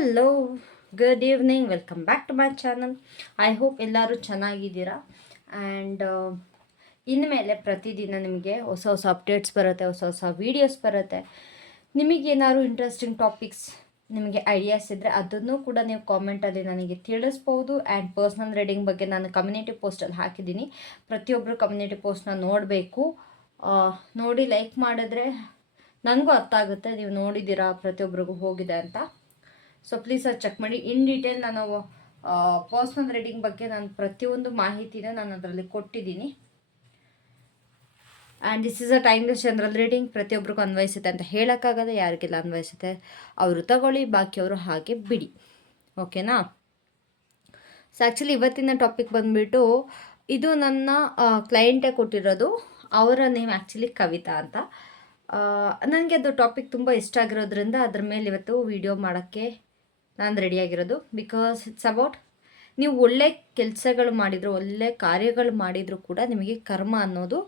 Hello, good evening, welcome back to my channel. I hope ಎಲ್ಲರೂ ಚೆನ್ನಾಗಿದ್ದೀರಾ. And ಇನ್ಮೇಲೆ ಪ್ರತಿದಿನ ನಿಮಗೆ ಹೊಸ ಹೊಸ ಅಪ್ಡೇಟ್ಸ್ ಬರುತ್ತೆ, ಹೊಸ ಹೊಸ ವೀಡಿಯೋಸ್ ಬರುತ್ತೆ. ನಿಮಗೇನಾದ್ರು ಇಂಟ್ರೆಸ್ಟಿಂಗ್ ಟಾಪಿಕ್ಸ್, ನಿಮಗೆ ಐಡಿಯಾಸ್ ಇದ್ದರೆ ಅದನ್ನು ಕೂಡ ನೀವು ಕಾಮೆಂಟಲ್ಲಿ ನನಗೆ ತಿಳಿಸ್ಬೋದು. ಆ್ಯಂಡ್ ಪರ್ಸ್ನಲ್ ರೀಡಿಂಗ್ ಬಗ್ಗೆ ನಾನು ಕಮ್ಯುನಿಟಿ ಪೋಸ್ಟಲ್ಲಿ ಹಾಕಿದ್ದೀನಿ. ಪ್ರತಿಯೊಬ್ಬರು ಕಮ್ಯುನಿಟಿ ಪೋಸ್ಟ್ನ ನೋಡಬೇಕು. ನೋಡಿ ಲೈಕ್ ಮಾಡಿದ್ರೆ ನನಗೂ ಅರ್ಥ ಆಗುತ್ತೆ ನೀವು ನೋಡಿದ್ದೀರಾ, ಪ್ರತಿಯೊಬ್ಬರಿಗೂ ಹೋಗಿದೆ ಅಂತ. ಸೊ ಪ್ಲೀಸ್ ಅದು ಚೆಕ್ ಮಾಡಿ. ಇನ್ ಡೀಟೇಲ್ ನಾನು ಪರ್ಸ್ನಲ್ ರೀಡಿಂಗ್ ಬಗ್ಗೆ ನಾನು ಪ್ರತಿಯೊಂದು ಮಾಹಿತಿನ ನಾನು ಅದರಲ್ಲಿ ಕೊಟ್ಟಿದ್ದೀನಿ. And this is a timeless general reading. ಪ್ರತಿಯೊಬ್ಬರಿಗೂ ಅನ್ವಯಿಸುತ್ತೆ ಅಂತ ಹೇಳೋಕ್ಕಾಗಲ್ಲ, ಯಾರಿಗೆಲ್ಲ ಅನ್ವಯಿಸುತ್ತೆ ಅವರು ತಗೊಳ್ಳಿ, ಬಾಕಿಯವರು ಹಾಗೆ ಬಿಡಿ. ಓಕೆನಾ? ಸೊ ಆ್ಯಕ್ಚುಲಿ ಇವತ್ತಿನ ಟಾಪಿಕ್ ಬಂದುಬಿಟ್ಟು, ಇದು ನನ್ನ ಕ್ಲೈಂಟೇ ಕೊಟ್ಟಿರೋದು. ಅವರ ನೇಮ್ ಆ್ಯಕ್ಚುಲಿ ಕವಿತಾ ಅಂತ. ನನಗೆ ಅದು ಟಾಪಿಕ್ ತುಂಬ ಇಷ್ಟ ಆಗಿರೋದ್ರಿಂದ ಅದ್ರ ಮೇಲೆ ಇವತ್ತು ವಿಡಿಯೋ ಮಾಡೋಕ್ಕೆ ನಾನು ರೆಡಿಯಾಗಿರೋದು. ಬಿಕಾಸ್ ಇಟ್ಸ್ ಅಬೌಟ್, ನೀವು ಒಳ್ಳೆ ಕೆಲಸಗಳು ಮಾಡಿದ್ರು, ಒಳ್ಳೆ ಕಾರ್ಯಗಳು ಮಾಡಿದರೂ ಕೂಡ ನಿಮಗೆ ಕರ್ಮ ಅನ್ನೋದು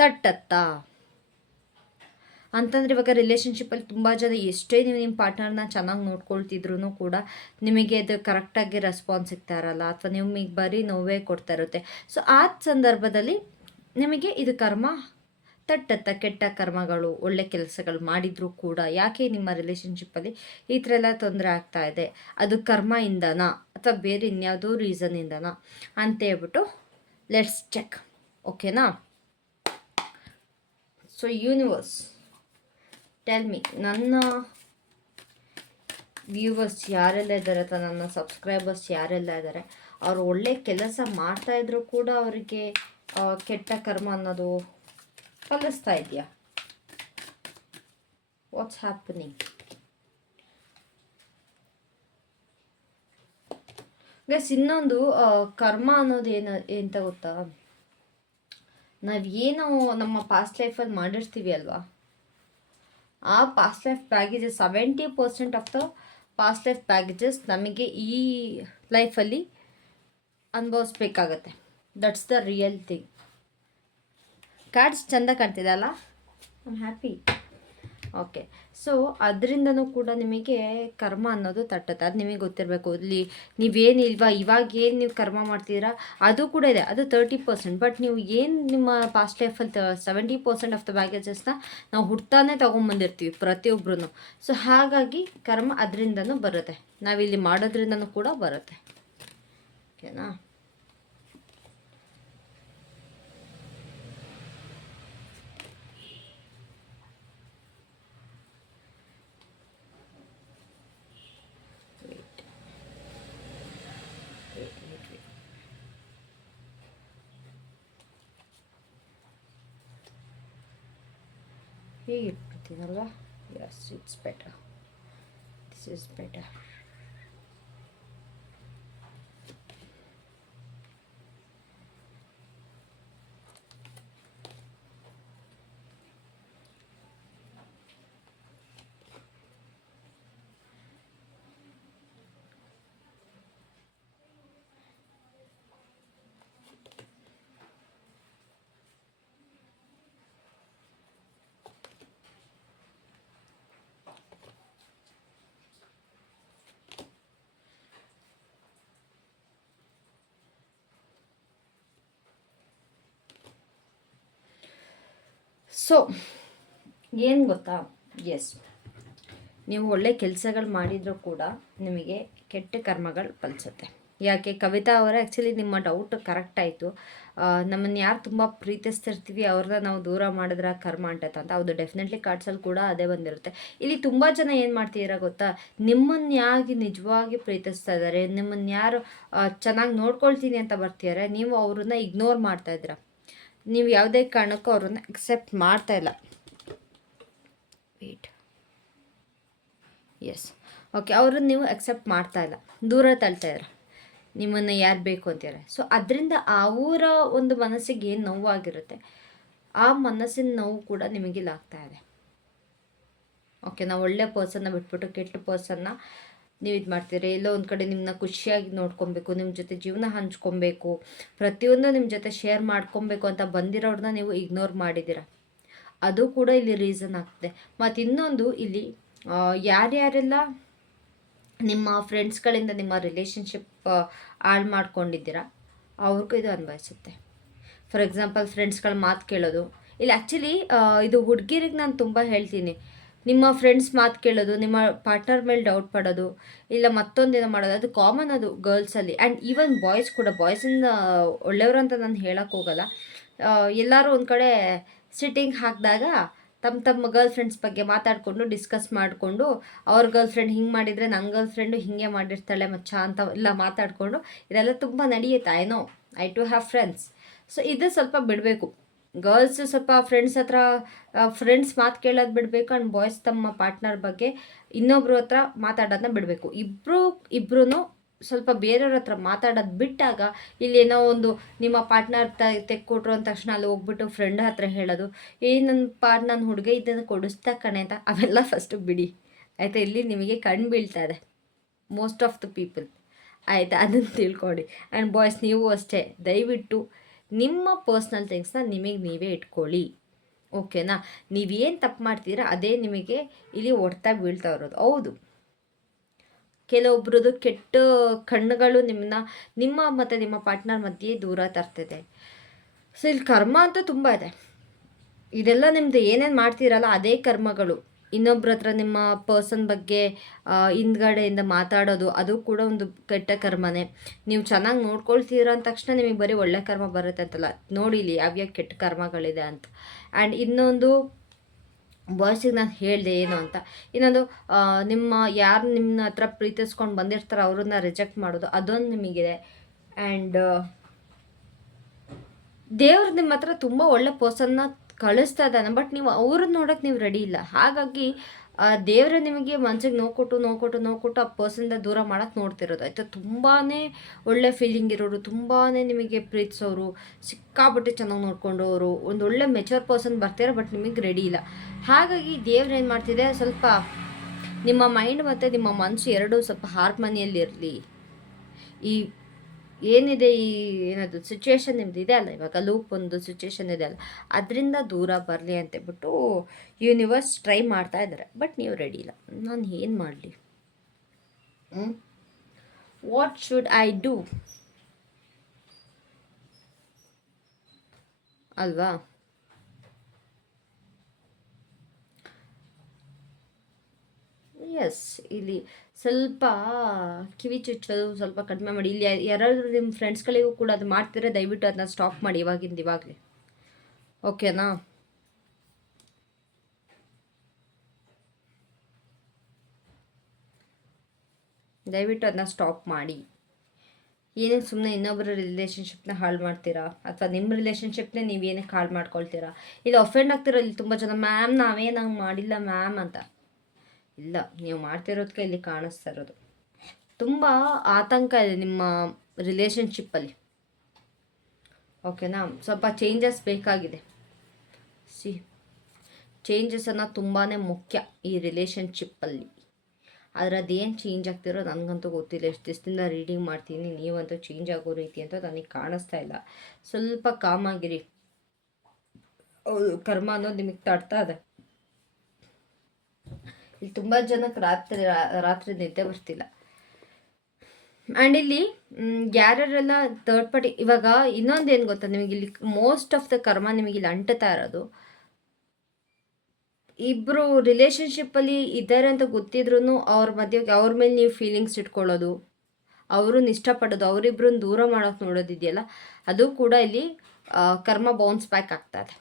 ತಟ್ಟತ್ತಾ ಅಂತಂದರೆ, ಇವಾಗ ರಿಲೇಷನ್ಶಿಪ್ಪಲ್ಲಿ ತುಂಬ ಜನ ಎಷ್ಟೇ ನೀವು ನಿಮ್ಮ ಪಾರ್ಟ್ನರ್ನ ಚೆನ್ನಾಗಿ ನೋಡ್ಕೊಳ್ತಿದ್ರು ಕೂಡ ನಿಮಗೆ ಅದು ಕರೆಕ್ಟಾಗಿ ರೆಸ್ಪಾನ್ಸ್ ಸಿಗ್ತಾ ಇರಲ್ಲ, ಅಥವಾ ನಿಮಗೆ ಬರೀ ನೋವೇ ಕೊಡ್ತಾ ಇರುತ್ತೆ. ಸೊ ಆ ಸಂದರ್ಭದಲ್ಲಿ ನಿಮಗೆ ಇದು ಕರ್ಮ ತಟ್ಟತ್ತ. ಕೆಟ್ಟ ಕರ್ಮಗಳು, ಒಳ್ಳೆ ಕೆಲಸಗಳು ಮಾಡಿದರೂ ಕೂಡ ಯಾಕೆ ನಿಮ್ಮ ರಿಲೇಷನ್ಶಿಪ್ಪಲ್ಲಿ ಈ ಥರ ಎಲ್ಲ ತೊಂದರೆ ಆಗ್ತಾ ಇದೆ, ಅದು ಕರ್ಮಯಿಂದನಾ ಅಥವಾ ಬೇರೆ ಇನ್ಯಾವುದೋ ರೀಸನ್ನಿಂದನಾ ಅಂತ ಹೇಳ್ಬಿಟ್ಟು ಲೆಟ್ಸ್ ಚೆಕ್. ಓಕೆನಾ? ಸೊ ಯೂನಿವರ್ಸ್ ಟೆಲ್ ಮಿ, ನನ್ನ ವ್ಯೂವರ್ಸ್ ಯಾರೆಲ್ಲ ಇದ್ದಾರೆ ಅಥವಾ ನನ್ನ ಸಬ್ಸ್ಕ್ರೈಬರ್ಸ್ ಯಾರೆಲ್ಲ ಇದ್ದಾರೆ, ಅವರು ಒಳ್ಳೆ ಕೆಲಸ ಮಾಡ್ತಾಯಿದ್ರು ಕೂಡ ಅವರಿಗೆ ಕೆಟ್ಟ ಕರ್ಮ ಅನ್ನೋದು ಫಲಿಸ್ತಾ ಇದೆಯಾ? What's happening? ಗೈಸ್, ಇನ್ನೊಂದು ಕರ್ಮ ಅನ್ನೋದು ಎಂತ ಗೊತ್ತಾ, ನಾವೇನೋ ನಮ್ಮ ಪಾಸ್ಟ್ ಲೈಫಲ್ಲಿ ಮಾಡಿರ್ತೀವಿ ಅಲ್ವಾ, ಆ past life baggages 70% of the past life baggages ನಮಗೆ ಈ ಲೈಫಲ್ಲಿ ಅನುಭವಿಸ್ಬೇಕಾಗತ್ತೆ. That's the real thing. Cards ಚೆಂದ ಕಾಣ್ತಿದೆ ಅಲ್ಲ? I am happy. Okay, so ಅದರಿಂದನೂ ಕೂಡ ನಿಮಗೆ ಕರ್ಮ ಅನ್ನೋದು ತಟ್ಟುತ್ತೆ. ಅದು ನಿಮಗೆ ಗೊತ್ತಿರಬೇಕು. ಇಲ್ಲಿ ನೀವೇನಿಲ್ವಾ, ಇವಾಗ ಏನು ನೀವು ಕರ್ಮ ಮಾಡ್ತೀರಾ ಅದು ಕೂಡ ಇದೆ, ಅದು 30%. ಬಟ್ ನೀವು ಏನು ನಿಮ್ಮ ಪಾಸ್ಟ್ ಲೈಫಲ್ಲಿ 70% ಆಫ್ ದ ಬ್ಯಾಗೇಜಸ್ನ ನಾವು ಹುಡ್ತಾನೆ ತೊಗೊಂಬಂದಿರ್ತೀವಿ ಪ್ರತಿಯೊಬ್ಬರೂ. ಸೊ ಹಾಗಾಗಿ ಕರ್ಮ ಅದರಿಂದನೂ ಬರುತ್ತೆ, ನಾವಿಲ್ಲಿ ಮಾಡೋದ್ರಿಂದನೂ ಕೂಡ ಬರುತ್ತೆ. ಓಕೆನಾ? ಹೀಗೆ ಇಟ್ಬಿಡ್ತೀನಲ್ವಾ? Yes, it's better. This is better. So ಏನು ಗೊತ್ತಾ, ಎಸ್, ನೀವು ಒಳ್ಳೆ ಕೆಲಸಗಳು ಮಾಡಿದರೂ ಕೂಡ ನಿಮಗೆ ಕೆಟ್ಟ ಕರ್ಮಗಳು ಫಲಿಸುತ್ತೆ. ಯಾಕೆ ಕವಿತಾ ಅವರೇ, ಆ್ಯಕ್ಚುಲಿ ನಿಮ್ಮ ಡೌಟ್ ಕರೆಕ್ಟ್ ಆಯಿತು. ನಮ್ಮನ್ನು ಯಾರು ತುಂಬ ಪ್ರೀತಿಸ್ತಿರ್ತೀವಿ ಅವ್ರನ್ನ ನಾವು ದೂರ ಮಾಡಿದ್ರೆ ಕರ್ಮ ಅಂಟತ್ತ ಅಂತ. ಹೌದು, ಡೆಫಿನೆಟ್ಲಿ ಕಾರ್ಡ್ಸಲ್ಲಿ ಕೂಡ ಅದೇ ಬಂದಿರುತ್ತೆ. ಇಲ್ಲಿ ತುಂಬ ಜನ ಏನು ಮಾಡ್ತೀರಾ ಗೊತ್ತಾ, ನಿಮ್ಮನ್ನು ಯಾಕೆ ನಿಜವಾಗಿ ಪ್ರೀತಿಸ್ತಾ ಇದ್ದಾರೆ, ನಿಮ್ಮನ್ನು ಯಾರು ಚೆನ್ನಾಗಿ ನೋಡ್ಕೊಳ್ತೀನಿ ಅಂತ ಬರ್ತಿದ್ದಾರೆ, ನೀವು ಅವ್ರನ್ನ ಇಗ್ನೋರ್ ಮಾಡ್ತಾಯಿದ್ದೀರಾ. ನೀವು ಯಾವುದೇ ಕಾರಣಕ್ಕೂ ಅವ್ರನ್ನ ಅಕ್ಸೆಪ್ಟ್ ಮಾಡ್ತಾಯಿಲ್ಲ. ವೇಟ್, ಎಸ್, ಓಕೆ, ಅವ್ರನ್ನ ನೀವು ಅಕ್ಸೆಪ್ಟ್ ಮಾಡ್ತಾಯಿಲ್ಲ, ದೂರ ತಳ್ತಾಯಿದ್ದೀರ, ನಿಮ್ಮನ್ನು ಯಾರು ಬೇಕು ಅಂತಾರೆ. ಸೊ ಅದರಿಂದ ಅವರ ಒಂದು ಮನಸ್ಸಿಗೆ ಏನು ನೋವಾಗಿರುತ್ತೆ, ಆ ಮನಸ್ಸಿನ ನೋವು ಕೂಡ ನಿಮಗಿಲ್ಲಾಗ್ತಾ ಇದೆ. ಓಕೆ, ನಾವು ಒಳ್ಳೆ ಪರ್ಸನ್ನ ಬಿಟ್ಬಿಟ್ಟು ಕೆಟ್ಟ ಪರ್ಸನ್ನ ನೀವು ಇದು ಮಾಡ್ತೀರಿ. ಎಲ್ಲೋ ಒಂದು ಕಡೆ ನಿಮ್ಮನ್ನ ಖುಷಿಯಾಗಿ ನೋಡ್ಕೊಬೇಕು, ನಿಮ್ಮ ಜೊತೆ ಜೀವನ ಹಂಚ್ಕೊಬೇಕು, ಪ್ರತಿಯೊಂದು ನಿಮ್ಮ ಜೊತೆ ಶೇರ್ ಮಾಡ್ಕೊಬೇಕು ಅಂತ ಬಂದಿರೋರನ್ನ ನೀವು ಇಗ್ನೋರ್ ಮಾಡಿದ್ದೀರ. ಅದು ಕೂಡ ಇಲ್ಲಿ ರೀಸನ್ ಆಗ್ತದೆ. ಮತ್ತು ಇನ್ನೊಂದು, ಇಲ್ಲಿ ಯಾರ್ಯಾರೆಲ್ಲ ನಿಮ್ಮ ಫ್ರೆಂಡ್ಸ್ಗಳಿಂದ ನಿಮ್ಮ ರಿಲೇಷನ್ಶಿಪ್ ಹಾಳು ಮಾಡ್ಕೊಂಡಿದ್ದೀರಾ, ಅವ್ರಿಗೂ ಇದು ಅನ್ವಯಿಸುತ್ತೆ. ಫಾರ್ ಎಕ್ಸಾಂಪಲ್ ಫ್ರೆಂಡ್ಸ್ಗಳ ಮಾತು ಕೇಳೋದು. ಇಲ್ಲ ಆ್ಯಕ್ಚುಲಿ ಇದು ಹುಡುಗಿರಿಗೆ ನಾನು ತುಂಬ ಹೇಳ್ತೀನಿ. ನಿಮ್ಮ ಫ್ರೆಂಡ್ಸ್ ಮಾತು ಕೇಳೋದು, ನಿಮ್ಮ ಪಾರ್ಟ್ನರ್ ಮೇಲೆ ಡೌಟ್ ಪಡೋದು, ಇಲ್ಲ ಮತ್ತೊಂದೇನೋ ಮಾಡೋದು, ಅದು ಕಾಮನ್ ಅದು ಗರ್ಲ್ಸಲ್ಲಿ. ಆ್ಯಂಡ್ ಈವನ್ ಬಾಯ್ಸ್ ಕೂಡ. ಬಾಯ್ಸಿಂದ ಒಳ್ಳೆಯವರು ಅಂತ ನಾನು ಹೇಳೋಕ್ಕೆ ಹೋಗಲ್ಲ. ಎಲ್ಲರೂ ಒಂದು ಕಡೆ ಸಿಟ್ಟಿಂಗ್ ಹಾಕಿದಾಗ ತಮ್ಮ ಗರ್ಲ್ ಫ್ರೆಂಡ್ಸ್ ಬಗ್ಗೆ ಮಾತಾಡಿಕೊಂಡು ಡಿಸ್ಕಸ್ ಮಾಡಿಕೊಂಡು, ಅವ್ರ ಗರ್ಲ್ ಫ್ರೆಂಡ್ ಹಿಂಗೆ ಮಾಡಿದರೆ ನನ್ನ ಗರ್ಲ್ ಫ್ರೆಂಡು ಹಿಂಗೆ ಮಾಡಿರ್ತಾಳೆ ಮಚ್ಚ ಅಂತ ಎಲ್ಲ ಮಾತಾಡಿಕೊಂಡು ಇದೆಲ್ಲ ತುಂಬ ನಡೆಯುತ್ತೆ. I know, I too have friends. So ಇದು ಸ್ವಲ್ಪ ಬಿಡಬೇಕು. ಗರ್ಲ್ಸ್ ಸ್ವಲ್ಪ ಫ್ರೆಂಡ್ಸ್ ಹತ್ರ ಫ್ರೆಂಡ್ಸ್ ಮಾತು ಕೇಳೋದು ಬಿಡಬೇಕು. ಆ್ಯಂಡ್ ಬಾಯ್ಸ್ ತಮ್ಮ ಪಾರ್ಟ್ನರ್ ಬಗ್ಗೆ ಇನ್ನೊಬ್ರ ಹತ್ರ ಮಾತಾಡೋದನ್ನ ಬಿಡಬೇಕು. ಇಬ್ಬರೂ ಸ್ವಲ್ಪ ಬೇರೆಯವ್ರ ಹತ್ರ ಮಾತಾಡೋದು ಬಿಟ್ಟಾಗ, ಇಲ್ಲೇನೋ ಒಂದು ನಿಮ್ಮ ಪಾರ್ಟ್ನರ್ ತೆಕ್ಕೊಟ್ರು ಅಂದ ತಕ್ಷಣ ಅಲ್ಲಿ ಹೋಗ್ಬಿಟ್ಟು ಫ್ರೆಂಡ್ ಹತ್ರ ಹೇಳೋದು, ನನ್ನ ಹುಡುಗ ಇದನ್ನು ಕೊಡಿಸ್ತಾ ಕಣೆ ಅಂತ, ಅವೆಲ್ಲ ಫಸ್ಟು ಬಿಡಿ ಆಯಿತಾ. ಇಲ್ಲಿ ನಿಮಗೆ ಕಣ್ಣು ಬೀಳ್ತಾ ಇದೆ ಮೋಸ್ಟ್ ಆಫ್ ದ ಪೀಪಲ್, ಆಯಿತಾ. ಅದನ್ನು ತಿಳ್ಕೊಳ್ಳಿ. ಆ್ಯಂಡ್ ಬಾಯ್ಸ್ ನೀವು ಅಷ್ಟೇ, ದಯವಿಟ್ಟು ನಿಮ್ಮ ಪರ್ಸ್ನಲ್ ಥಿಂಗ್ಸ್ನ ನಿಮಗೆ ನೀವೇ ಇಟ್ಕೊಳ್ಳಿ, ಓಕೆನಾ. ನೀವೇನು ತಪ್ಪು ಮಾಡ್ತೀರಾ ಅದೇ ನಿಮಗೆ ಇಲ್ಲಿ ಹೊಡ್ತಾ ಬೀಳ್ತಾ ಇರೋದು. ಹೌದು, ಕೆಲವೊಬ್ರದ್ದು ಕೆಟ್ಟ ಕಣ್ಣುಗಳು ನಿಮ್ಮ ಮತ್ತು ನಿಮ್ಮ ಪಾರ್ಟ್ನರ್ ಮಧ್ಯೆ ದೂರ ತರ್ತಿದೆ. ಸೊ ಇಲ್ಲಿ ಕರ್ಮ ಅಂತೂ ತುಂಬ ಇದೆ. ಇದೆಲ್ಲ ನಿಮ್ಮದು ಏನೇನು ಮಾಡ್ತೀರಲ್ಲ ಅದೇ ಕರ್ಮಗಳು. ಇನ್ನೊಬ್ರ ಹತ್ರ ನಿಮ್ಮ ಪರ್ಸನ್ ಬಗ್ಗೆ ಹಿಂದ್ಗಡೆಯಿಂದ ಮಾತಾಡೋದು, ಅದು ಕೂಡ ಒಂದು ಕೆಟ್ಟ ಕರ್ಮನೇ. ನೀವು ಚೆನ್ನಾಗಿ ನೋಡ್ಕೊಳ್ತೀರ ಅಂದ ತಕ್ಷಣ ನಿಮಗೆ ಬರೀ ಒಳ್ಳೆ ಕರ್ಮ ಬರುತ್ತೆ ಅಂತಲ್ಲ, ನೋಡಿಲಿ ಯಾವ್ಯಾವ ಕೆಟ್ಟ ಕರ್ಮಗಳಿದೆ ಅಂತ. ಆ್ಯಂಡ್ ಇನ್ನೊಂದು ಬಾಯ್ಸಿಗೆ ನಾನು ಹೇಳಿದೆ ಏನು ಅಂತ, ಇನ್ನೊಂದು ಯಾರು ನಿಮ್ಮ ಹತ್ರ ಪ್ರೀತಿಸ್ಕೊಂಡು ಬಂದಿರ್ತಾರೋ ಅವ್ರನ್ನ ರಿಜೆಕ್ಟ್ ಮಾಡೋದು, ಅದೊಂದು ನಿಮಗಿದೆ. ಆ್ಯಂಡ್ ದೇವ್ರು ನಿಮ್ಮ ಹತ್ರ ತುಂಬ ಒಳ್ಳೆ ಪರ್ಸನ್ನ ಕಳಿಸ್ತಾ ಇದ್ದಾನೆ, ಬಟ್ ನೀವು ಅವ್ರನ್ನ ನೋಡೋಕೆ ನೀವು ರೆಡಿ ಇಲ್ಲ. ಹಾಗಾಗಿ ದೇವ್ರೆ ನಿಮಗೆ ಮನ್ಸಿಗೆ ನೋವು ಕೊಟ್ಟು ಆ ಪರ್ಸನ್ದ ದೂರ ಮಾಡೋಕ್ಕೆ ನೋಡ್ತಿರೋದು, ಆಯಿತಾ. ತುಂಬಾ ಒಳ್ಳೆ ಫೀಲಿಂಗ್ ಇರೋರು, ತುಂಬಾ ನಿಮಗೆ ಪ್ರೀತಿಸೋರು, ಸಿಕ್ಕಾಪಟ್ಟೆ ಚೆನ್ನಾಗಿ ನೋಡ್ಕೊಂಡವರು, ಒಂದು ಒಳ್ಳೆ ಮೆಚೂರ್ ಪರ್ಸನ್ ಬರ್ತಾರೆ, ಬಟ್ ನಿಮಗೆ ರೆಡಿ ಇಲ್ಲ. ಹಾಗಾಗಿ ದೇವ್ರು ಏನು ಮಾಡ್ತಿದೆ, ಸ್ವಲ್ಪ ನಿಮ್ಮ ಮೈಂಡ್ ಮತ್ತು ನಿಮ್ಮ ಮನಸ್ಸು ಎರಡೂ ಸ್ವಲ್ಪ ಹಾರ್ಮನಿಯಲ್ಲಿರಲಿ. ಈ ಏನಿದೆ, ಈ ಏನದು ಸಿಚುವೇಶನ್ ನಿಮ್ದು ಇದೆ ಅಲ್ಲ, ಇವಾಗ ಲೂಪ್ ಒಂದು ಸಿಚುವೇಶನ್ ಇದೆ ಅಲ್ಲ, ಅದರಿಂದ ದೂರ ಬರಲಿ ಅಂತೇಳ್ಬಿಟ್ಟು ಯೂನಿವರ್ಸ್ ಟ್ರೈ ಮಾಡ್ತಾ ಇದ್ದಾರೆ, ಬಟ್ ನೀವು ರೆಡಿ ಇಲ್ಲ. ನಾನು ಏನು ಮಾಡಲಿ? ವಾಟ್ ಶುಡ್ ಐ ಡೂ ಅಲ್ವಾ? ಎಸ್, ಇಲ್ಲಿ ಸ್ವಲ್ಪ ಕಿವಿ ಚುಚ್ಚೋದು ಸ್ವಲ್ಪ ಕಡಿಮೆ ಮಾಡಿ. ಇಲ್ಲಿ ಯಾರಾದರೂ ನಿಮ್ಮ ಫ್ರೆಂಡ್ಸ್ಗಳಿಗೂ ಕೂಡ ಅದು ಮಾಡ್ತಿದ್ರೆ ದಯವಿಟ್ಟು ಅದನ್ನ ಸ್ಟಾಪ್ ಮಾಡಿ ಇವಾಗಲೇ, ಓಕೆನಾ. ದಯವಿಟ್ಟು ಅದನ್ನ ಸ್ಟಾಪ್ ಮಾಡಿ. ಏನಕ್ಕೆ ಸುಮ್ಮನೆ ಇನ್ನೊಬ್ಬರ ರಿಲೇಷನ್ಶಿಪ್ನ ಹಾಳು ಮಾಡ್ತೀರಾ, ಅಥವಾ ನಿಮ್ಮ ರಿಲೇಷನ್ಶಿಪ್ನೇ ನೀವೇನಕ್ಕೆ ಹಾಳು ಮಾಡ್ಕೊಳ್ತೀರಾ? ಇಲ್ಲಿ ಅಫೆಂಡ್ ಆಗ್ತಿರೋ ಇಲ್ಲಿ ತುಂಬ ಜನ, ಮ್ಯಾಮ್ ನಾವೇನು ಹಂಗೆ ಮಾಡಿಲ್ಲ ಮ್ಯಾಮ್ ಅಂತ. ಇಲ್ಲ, ನೀವು ಮಾಡ್ತಿರೋದಕ್ಕೆ ಇಲ್ಲಿ ಕಾಣಿಸ್ತಾ ಇರೋದು. ತುಂಬ ಆತಂಕ ಇದೆ ನಿಮ್ಮ ರಿಲೇಷನ್ಶಿಪ್ಪಲ್ಲಿ, ಓಕೆನಾ. ಸ್ವಲ್ಪ ಚೇಂಜಸ್ ಬೇಕಾಗಿದೆ. ಚೇಂಜಸನ್ನು ತುಂಬಾ ಮುಖ್ಯ ಈ ರಿಲೇಷನ್ಶಿಪ್ಪಲ್ಲಿ. ಆದರೆ ಅದೇನು ಚೇಂಜ್ ಆಗ್ತಿರೋ ನನಗಂತೂ ಗೊತ್ತಿಲ್ಲ. ಎಷ್ಟು ದಿವಸದಿಂದ ರೀಡಿಂಗ್ ಮಾಡ್ತೀನಿ, ನೀವಂತೂ ಚೇಂಜ್ ಆಗೋ ರೀತಿ ಅಂತ ನನಗೆ ಕಾಣಿಸ್ತಾ ಇಲ್ಲ. ಸ್ವಲ್ಪ ಕಾಮಾಗಿರಿ. ಕರ್ಮ ಅನ್ನೋದು ನಿಮಗೆ ತಡ್ತಾ ಇದೆ. ಇಲ್ಲಿ ತುಂಬ ಜನಕ್ಕೆ ರಾತ್ರಿ ನಿದ್ದೆ ಬರ್ತಿಲ್ಲ. ಆ್ಯಂಡ್ ಇಲ್ಲಿ ಯಾರ್ಯಾರೆಲ್ಲ ಥರ್ಡ್ ಪಾರ್ಟಿ, ಇವಾಗ ಇನ್ನೊಂದು ಏನು ಗೊತ್ತಾ ನಿಮಗೆ, ಇಲ್ಲಿ ಮೋಸ್ಟ್ ಆಫ್ ದ ಕರ್ಮ ನಿಮಗೆ ಇಲ್ಲಿ ಅಂಟುತ್ತಾ ಇರೋದು, ಇಬ್ಬರು ರಿಲೇಷನ್ಶಿಪ್ಪಲ್ಲಿ ಇದ್ದಾರೆ ಅಂತ ಗೊತ್ತಿದ್ರೂ ಅವ್ರ ಅವ್ರ ಮೇಲೆ ನೀವು ಫೀಲಿಂಗ್ಸ್ ಇಟ್ಕೊಳ್ಳೋದು, ಅವ್ರನ್ನ ಇಷ್ಟಪಡೋದು, ಅವರಿಬ್ಬರನ್ನ ದೂರ ಮಾಡೋಕೆ ನೋಡೋದಿದೆಯಲ್ಲ, ಅದು ಕೂಡ ಇಲ್ಲಿ ಕರ್ಮ ಬೌನ್ಸ್ ಬ್ಯಾಕ್ ಆಗ್ತದೆ.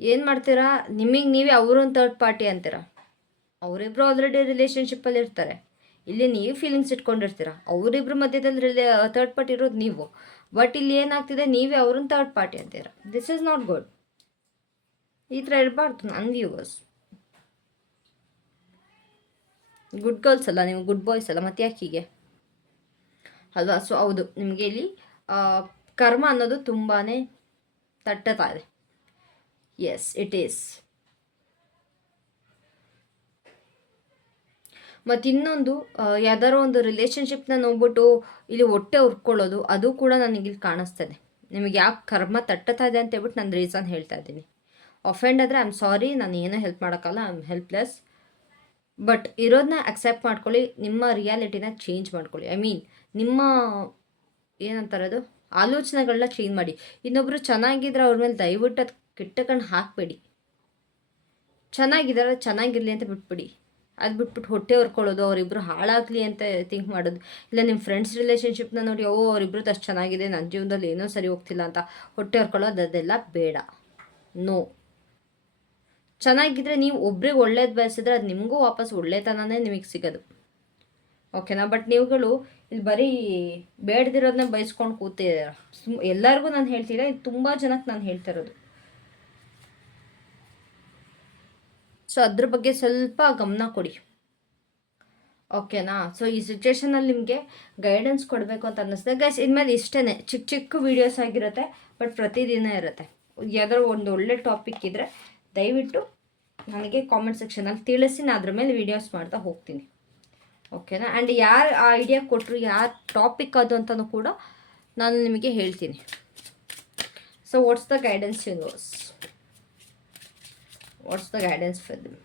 ಏನು ಮಾಡ್ತೀರಾ, ನಿಮಗೆ ನೀವೇ ಅವರೊಂದು ಥರ್ಡ್ ಪಾರ್ಟಿ ಅಂತೀರ. ಅವರಿಬ್ಬರು ಆಲ್ರೆಡಿ ರಿಲೇಷನ್ಶಿಪ್ಪಲ್ಲಿ ಇರ್ತಾರೆ, ಇಲ್ಲಿ ನೀವು ಫೀಲಿಂಗ್ಸ್ ಇಟ್ಕೊಂಡಿರ್ತೀರ. ಅವರಿಬ್ಬರು ಮಧ್ಯದಲ್ಲಿ ಥರ್ಡ್ ಪಾರ್ಟಿ ಇರೋದು ನೀವು, ಬಟ್ ಇಲ್ಲಿ ಏನಾಗ್ತಿದೆ, ನೀವೇ ಅವ್ರನ್ನ ಥರ್ಡ್ ಪಾರ್ಟಿ ಅಂತೀರ. This is not good. ಈ ಥರ ಇರಬಾರ್ದು ನನ್ನ ವ್ಯೂವರ್ಸ್. ಗುಡ್ ಗರ್ಲ್ಸ್ ಅಲ್ಲ ನೀವು, ಗುಡ್ ಬಾಯ್ಸ್ ಅಲ್ಲ, ಮತ್ತೆ ಯಾಕೆ ಹೀಗೆ ಅಲ್ವಾ? ಸೊ ಹೌದು, ನಿಮಗೆ ಇಲ್ಲಿ ಕರ್ಮ ಅನ್ನೋದು ತುಂಬಾ ತಟ್ಟತಾ ಇದೆ. Yes, it is. ಮತ್ತು ಇನ್ನೊಂದು, ಯಾವ್ದಾರೋ ಒಂದು ರಿಲೇಷನ್ಶಿಪ್ನ ನೋಡ್ಬಿಟ್ಟು ಇಲ್ಲಿ ಹೊಟ್ಟೆ ಹುರ್ಕೊಳ್ಳೋದು, ಅದು ಕೂಡ ನನಗಿಲ್ಲಿ ಕಾಣಿಸ್ತದೆ. ನಿಮಗೆ ಯಾಕೆ ಕರ್ಮ ತಟ್ಟತಾ ಇದೆ ಅಂತ ಹೇಳ್ಬಿಟ್ಟು ನಾನು ರೀಸನ್ ಹೇಳ್ತಾ ಇದ್ದೀನಿ. ಅಫೆಂಡ್ ಆದರೆ ಐ ಆಮ್ ಸಾರಿ, ನಾನು ಏನೂ ಹೆಲ್ಪ್ ಮಾಡೋಕ್ಕಲ್ಲ, ಐ ಆಮ್ ಹೆಲ್ಪ್ಲೆಸ್. ಬಟ್ ಇರೋದನ್ನ ಅಕ್ಸೆಪ್ಟ್ ಮಾಡ್ಕೊಳ್ಳಿ, ನಿಮ್ಮ ರಿಯಾಲಿಟಿನ ಚೇಂಜ್ ಮಾಡ್ಕೊಳ್ಳಿ. ಐ ಮೀನ್ ನಿಮ್ಮ ಏನಂತಾರೆ ಅದು ಆಲೋಚನೆಗಳನ್ನ ಚೇಂಜ್ ಮಾಡಿ. ಇನ್ನೊಬ್ಬರು ಚೆನ್ನಾಗಿದ್ರೆ ಅವ್ರ ಮೇಲೆ ದಯವಿಟ್ಟು ಅದು ಕೆಟ್ಟ ಕಣ್ಣು ಹಾಕಬೇಡಿ. ಚೆನ್ನಾಗಿದ್ದಾರೆ ಚೆನ್ನಾಗಿರಲಿ ಅಂತ ಬಿಟ್ಬಿಡಿ. ಅದು ಬಿಟ್ಬಿಟ್ಟು ಹೊಟ್ಟೆ ಹೊರ್ಕೊಳ್ಳೋದು, ಅವರಿಬ್ಬರು ಹಾಳಾಗಲಿ ಅಂತ ಥಿಂಕ್ ಮಾಡೋದು. ಇಲ್ಲ ನಿಮ್ಮ ಫ್ರೆಂಡ್ಸ್ ರಿಲೇಷನ್ಶಿಪ್ನ ನೋಡಿ, ಅವರಿಬ್ಬರು ಅಷ್ಟು ಚೆನ್ನಾಗಿದೆ, ನನ್ನ ಜೀವನದಲ್ಲಿ ಏನೂ ಸರಿ ಹೋಗ್ತಿಲ್ಲ ಅಂತ ಹೊಟ್ಟೆ ಹೊರ್ಕೊಳ್ಳೋದು, ಅದೆಲ್ಲ ಬೇಡ. ನೋ. ಚೆನ್ನಾಗಿದ್ರೆ ನೀವು ಒಬ್ರಿಗೆ ಒಳ್ಳೇದು ಬಯಸಿದ್ರೆ ಅದು ನಿಮಗೂ ವಾಪಸ್ ಒಳ್ಳೆತನನೇ ನಿಮಗೆ ಸಿಗೋದು. ಓಕೆನಾ? ಬಟ್ ನೀವುಗಳು ಇಲ್ಲಿ ಬರೀ ಬೇಡದಿರೋದನ್ನ ಬಯಸ್ಕೊಂಡು ಕೂತಿದ್ದೀರ. ಎಲ್ಲರಿಗೂ ನಾನು ಹೇಳ್ತಿಲ್ಲ, ಇದು ತುಂಬ ಜನಕ್ಕೆ ನಾನು ಹೇಳ್ತಾ ಇರೋದು. ಸೊ ಅದ್ರ ಬಗ್ಗೆ ಸ್ವಲ್ಪ ಗಮನ ಕೊಡಿ. ಓಕೆನಾ? ಸೊ ಈ ಸಿಚುವೇಶನಲ್ಲಿ ನಿಮಗೆ ಗೈಡೆನ್ಸ್ ಕೊಡಬೇಕು ಅಂತ ಅನ್ನಿಸ್ತದೆ ಗೈಸ್. ಇನ್ಮೇಲೆ ಇಷ್ಟೇ ಚಿಕ್ಕ ಚಿಕ್ಕ ವೀಡಿಯೋಸ್ ಆಗಿರುತ್ತೆ, ಬಟ್ ಪ್ರತಿದಿನ ಇರುತ್ತೆ. ಯಾವ್ದಾದ್ರು ಒಂದು ಒಳ್ಳೆ ಟಾಪಿಕ್ ಇದ್ದರೆ ದಯವಿಟ್ಟು ನನಗೆ ಕಾಮೆಂಟ್ ಸೆಕ್ಷನಲ್ಲಿ ತಿಳಿಸಿ, ನಾನು ಅದ್ರ ಮೇಲೆ ವೀಡಿಯೋಸ್ ಮಾಡ್ತಾ ಹೋಗ್ತೀನಿ. ಓಕೆನಾ? ಆ್ಯಂಡ್ ಯಾರು ಆ ಐಡಿಯಾ ಕೊಟ್ಟರು, ಯಾರು ಟಾಪಿಕ್ ಅದು ಅಂತಲೂ ಕೂಡ ನಾನು ನಿಮಗೆ ಹೇಳ್ತೀನಿ. So what's the guidance universe? What's the guidance for them?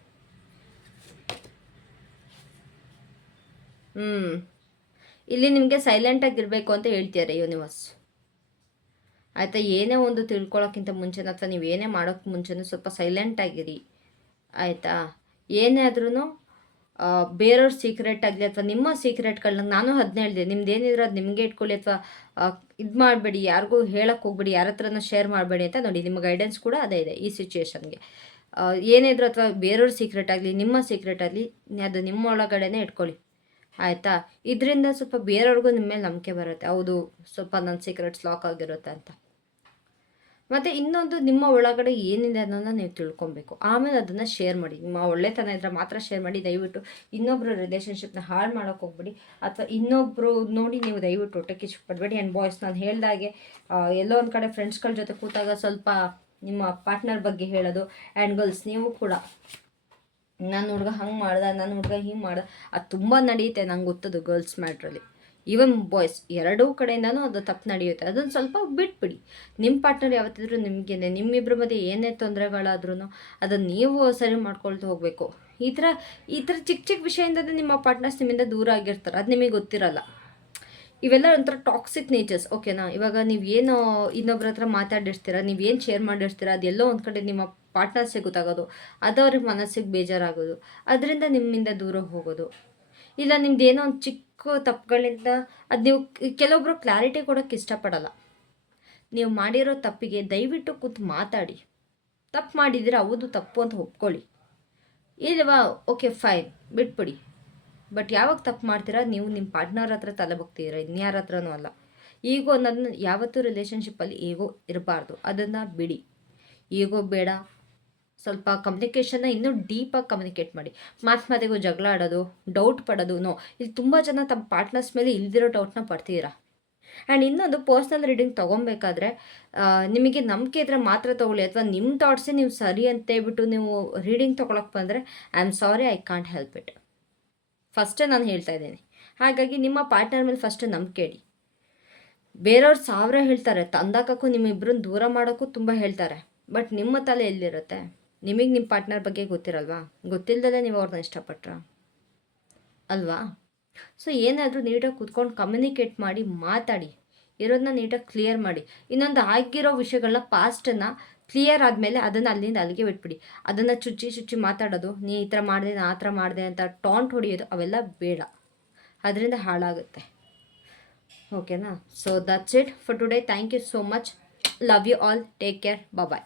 ಇಲ್ಲಿ ನಿಮಗೆ ಸೈಲೆಂಟಾಗಿರಬೇಕು ಅಂತ ಹೇಳ್ತಿದ್ದಾರೆ ಯೂನಿವರ್ಸ್. ಆಯಿತಾ? ಏನೇ ಒಂದು ತಿಳ್ಕೊಳ್ಳೋಕ್ಕಿಂತ ಮುಂಚೆ ಅಥವಾ ನೀವು ಏನೇ ಮಾಡೋಕ್ಕೆ ಮುಂಚೆನೂ ಸ್ವಲ್ಪ ಸೈಲೆಂಟಾಗಿರಿ. ಆಯಿತಾ? ಏನೇ ಆದ್ರೂ ಬೇರೆಯವ್ರ ಸೀಕ್ರೆಟ್ ಆಗಲಿ ಅಥವಾ ನಿಮ್ಮ ಸೀಕ್ರೆಟ್ಗಳನ್ನ ನಾನು ಅದನ್ನ ಹೇಳಿದೆ, ನಿಮ್ದು ಏನಿದ್ರೆ ಅದು ನಿಮಗೆ ಇಟ್ಕೊಳ್ಳಿ, ಅಥವಾ ಇದು ಮಾಡಬೇಡಿ, ಯಾರಿಗೂ ಹೇಳಕ್ಕೆ ಹೋಗ್ಬೇಡಿ, ಯಾರ ಹತ್ರನೂ ಶೇರ್ ಮಾಡಬೇಡಿ ಅಂತ. ನೋಡಿ, ನಿಮ್ಮ ಗೈಡೆನ್ಸ್ ಕೂಡ ಅದೇ ಇದೆ ಈ ಸಿಚುವೇಶನ್ಗೆ. ಏನಿದ್ರು ಅಥವಾ ಬೇರೆಯವ್ರ ಸೀಕ್ರೆಟ್ ಆಗಲಿ ನಿಮ್ಮ ಸೀಕ್ರೆಟ್ ಆಗಲಿ, ಅದು ನಿಮ್ಮ ಒಳಗಡೆನೇ ಇಟ್ಕೊಳ್ಳಿ. ಆಯಿತಾ? ಇದರಿಂದ ಸ್ವಲ್ಪ ಬೇರೆಯವ್ರಿಗೂ ನಿಮ್ಮ ಮೇಲೆ ನಂಬಿಕೆ ಬರುತ್ತೆ, ಹೌದು ಸ್ವಲ್ಪ ನನ್ನ ಸೀಕ್ರೆಟ್ಸ್ ಲಾಕ್ ಆಗಿರುತ್ತೆ ಅಂತ. ಮತ್ತು ಇನ್ನೊಂದು, ನಿಮ್ಮ ಒಳಗಡೆ ಏನಿದೆ ಅನ್ನೋದನ್ನ ನೀವು ತಿಳ್ಕೊಬೇಕು, ಆಮೇಲೆ ಅದನ್ನು ಶೇರ್ ಮಾಡಿ. ನಿಮ್ಮ ಒಳ್ಳೆತನ ಇದ್ದರೆ ಮಾತ್ರ ಶೇರ್ ಮಾಡಿ. ದಯವಿಟ್ಟು ಇನ್ನೊಬ್ಬರು ರಿಲೇಷನ್ಶಿಪ್ನ ಹಾಳು ಮಾಡೋಕ್ಕೆ ಹೋಗ್ಬೇಡಿ, ಅಥವಾ ಇನ್ನೊಬ್ಬರು ನೋಡಿ ನೀವು ದಯವಿಟ್ಟು ಹೊಟ್ಟೆ ಕಿಚ್ಚು ಪಡಬೇಡಿ. ಆ್ಯಂಡ್ ಬಾಯ್ಸ್, ನಾನು ಹೇಳ್ದಾಗೆ ಎಲ್ಲೋ ಒಂದು ಕಡೆ ಫ್ರೆಂಡ್ಸ್ಗಳ ಜೊತೆ ಕೂತಾಗ ಸ್ವಲ್ಪ ನಿಮ್ಮ ಪಾರ್ಟ್ನರ್ ಬಗ್ಗೆ ಹೇಳೋದು. ಆ್ಯಂಡ್ ಗರ್ಲ್ಸ್, ನೀವು ಕೂಡ ನನ್ನ ಹುಡುಗ ಹಂಗೆ ಮಾಡ್ದೆ, ನನ್ನ ಹುಡುಗ ಹಿಂಗೆ ಮಾಡ್ದೆ, ಅದು ತುಂಬ ನಡೆಯುತ್ತೆ, ನಂಗೆ ಗೊತ್ತದು ಗರ್ಲ್ಸ್ ಮ್ಯಾಟ್ರಲ್ಲಿ. ಈವನ್ ಬಾಯ್ಸ್ ಎರಡೂ ಕಡೆಯಿಂದನೂ ಅದು ತಪ್ಪು ನಡೆಯುತ್ತೆ. ಅದನ್ನು ಸ್ವಲ್ಪ ಬಿಟ್ಬಿಡಿ. ನಿಮ್ಮ ಪಾರ್ಟ್ನರ್ ಯಾವತ್ತಿದ್ರೂ ನಿಮಗೇನೆ, ನಿಮ್ಮಿಬ್ಬರ ಮಧ್ಯೆ ಏನೇ ತೊಂದರೆಗಳಾದ್ರೂ ಅದನ್ನು ನೀವು ಸರಿ ಮಾಡ್ಕೊಳ್ತಾ ಹೋಗಬೇಕು. ಈ ಥರ ಚಿಕ್ಕ ಚಿಕ್ಕ ವಿಷಯದಿಂದನೇ ನಿಮ್ಮ ಪಾರ್ಟ್ನರ್ಸ್ ನಿಮ್ಮಿಂದ ದೂರ ಆಗಿರ್ತಾರೆ, ಅದು ನಿಮಗೆ ಗೊತ್ತಿರಲ್ಲ. ಇವೆಲ್ಲ ಒಂಥರ ಟಾಕ್ಸಿಕ್ ನೇಚರ್ಸ್. ಓಕೆನಾ? ಇವಾಗ ನೀವೇನು ಇನ್ನೊಬ್ರ ಹತ್ರ ಮಾತಾಡಿರ್ತೀರ, ನೀವೇನು ಶೇರ್ ಮಾಡಿರ್ತೀರ, ಅದೆಲ್ಲೋ ಒಂದು ಕಡೆ ನಿಮ್ಮ ಪಾರ್ಟ್ನರ್ಸಿಗೆ ಗೊತ್ತಾಗೋದು, ಅದು ಅವ್ರಿಗೆ ಮನಸ್ಸಿಗೆ ಬೇಜಾರಾಗೋದು, ಅದರಿಂದ ನಿಮ್ಮಿಂದ ದೂರ ಹೋಗೋದು. ಇಲ್ಲ ನಿಮ್ದು ಏನೋ ಒಂದು ಚಿಕ್ಕ ತಪ್ಪುಗಳಿಂದ ಅದು ನೀವು ಕೆಲವೊಬ್ಬರು ಕ್ಲಾರಿಟಿ ಕೊಡೋಕ್ಕೆ ಇಷ್ಟಪಡಲ್ಲ. ನೀವು ಮಾಡಿರೋ ತಪ್ಪಿಗೆ ದಯವಿಟ್ಟು ಕೂತು ಮಾತಾಡಿ. ತಪ್ಪು ಮಾಡಿದರೆ ಹೌದು ತಪ್ಪು ಅಂತ ಒಪ್ಕೊಳ್ಳಿ. ಇಲ್ವಾ? ಓಕೆ ಫೈನ್, ಬಿಟ್ಬಿಡಿ. ಬಟ್ ಯಾವಾಗ ತಪ್ಪು ಮಾಡ್ತೀರಾ, ನೀವು ನಿಮ್ಮ ಪಾರ್ಟ್ನರ್ ಹತ್ರ ತಲೆ ಬಗ್ತೀರ, ಇನ್ಯಾರ ಹತ್ರನೂ ಅಲ್ಲ. ಈಗೋ ನನ್ನ ಯಾವತ್ತೂ ರಿಲೇಷನ್ಶಿಪ್ಪಲ್ಲಿ ಈಗೋ ಇರಬಾರ್ದು, ಅದನ್ನು ಬಿಡಿ. ಈಗೋ ಬೇಡ. ಸ್ವಲ್ಪ ಕಮ್ಯುನಿಕೇಷನ್ನ ಇನ್ನೂ ಡೀಪಾಗಿ ಕಮ್ಯುನಿಕೇಟ್ ಮಾಡಿ. ಮಾತಿಗೂ ಜಗಳ ಆಡೋದು, ಡೌಟ್ ಪಡೋದು, ನೋ. ಇಲ್ಲಿ ತುಂಬ ಜನ ತಮ್ಮ ಪಾರ್ಟ್ನರ್ಸ್ ಮೇಲೆ ಇಲ್ದಿರೋ ಡೌಟ್ನ ಪಡ್ತೀರಾ. ಆ್ಯಂಡ್ ಇನ್ನೊಂದು, ಪರ್ಸ್ನಲ್ ರೀಡಿಂಗ್ ತೊಗೊಬೇಕಾದ್ರೆ ನಿಮಗೆ ನಂಬಿಕೆ ಇದ್ದರೆ ಮಾತ್ರ ತೊಗೊಳ್ಳಿ, ಅಥವಾ ನಿಮ್ಮ ಥಾಟ್ಸೇ ನೀವು ಸರಿ ಅಂತೇಳ್ಬಿಟ್ಟು ನೀವು ರೀಡಿಂಗ್ ತೊಗೊಳಕ್ಕೆ ಬಂದರೆ I am sorry, I can't help it. ಫಸ್ಟೇ ನಾನು ಹೇಳ್ತಾ ಇದ್ದೀನಿ. ಹಾಗಾಗಿ ನಿಮ್ಮ ಪಾರ್ಟ್ನರ್ ಮೇಲೆ ಫಸ್ಟ್ ನಂಬಿಕೆ ಇಡಿ. ಬೇರೆಯವ್ರು 1000 ಹೇಳ್ತಾರೆ, ತಂದಾಕಕ್ಕೂ ನಿಮ್ಮಿಬ್ಬರನ್ನ ದೂರ ಮಾಡೋಕ್ಕೂ ತುಂಬ ಹೇಳ್ತಾರೆ, ಬಟ್ ನಿಮ್ಮ ತಲೆ ಎಲ್ಲಿರುತ್ತೆ? ನಿಮಗೆ ನಿಮ್ಮ ಪಾರ್ಟ್ನರ್ ಬಗ್ಗೆ ಗೊತ್ತಿರಲ್ವಾ? ಗೊತ್ತಿಲ್ಲದೆ ನೀವು ಅವ್ರನ್ನ ಇಷ್ಟಪಟ್ರ ಅಲ್ವಾ? ಸೊ ಏನಾದರೂ ನೀಟಾಗಿ ಕೂತ್ಕೊಂಡು ಕಮ್ಯುನಿಕೇಟ್ ಮಾಡಿ, ಮಾತಾಡಿ, ಇರೋದನ್ನ ನೀಟಾಗಿ ಕ್ಲಿಯರ್ ಮಾಡಿ. ಇನ್ನೊಂದು, ಆಗಿರೋ ವಿಷಯಗಳನ್ನ ಪಾಸ್ಟನ್ನು ಕ್ಲಿಯರ್ ಆದಮೇಲೆ ಅದನ್ನು ಅಲ್ಲಿಂದ ಅಲ್ಲಿಗೆ ಬಿಟ್ಬಿಡಿ. ಅದನ್ನು ಚುಚ್ಚಿ ಮಾತಾಡೋದು, ನೀ ಈ ಥರ ಮಾಡಿದೆ, ನಾ ಆ ಥರ ಮಾಡಿದೆ ಅಂತ ಟಾಂಟ್ ಹೊಡಿಯೋದು, ಅವೆಲ್ಲ ಬೇಡ. ಅದರಿಂದ ಹಾಳಾಗುತ್ತೆ. ಓಕೆನಾ? So that's it for today. Thank you so much. Love you all. Take care. Bye.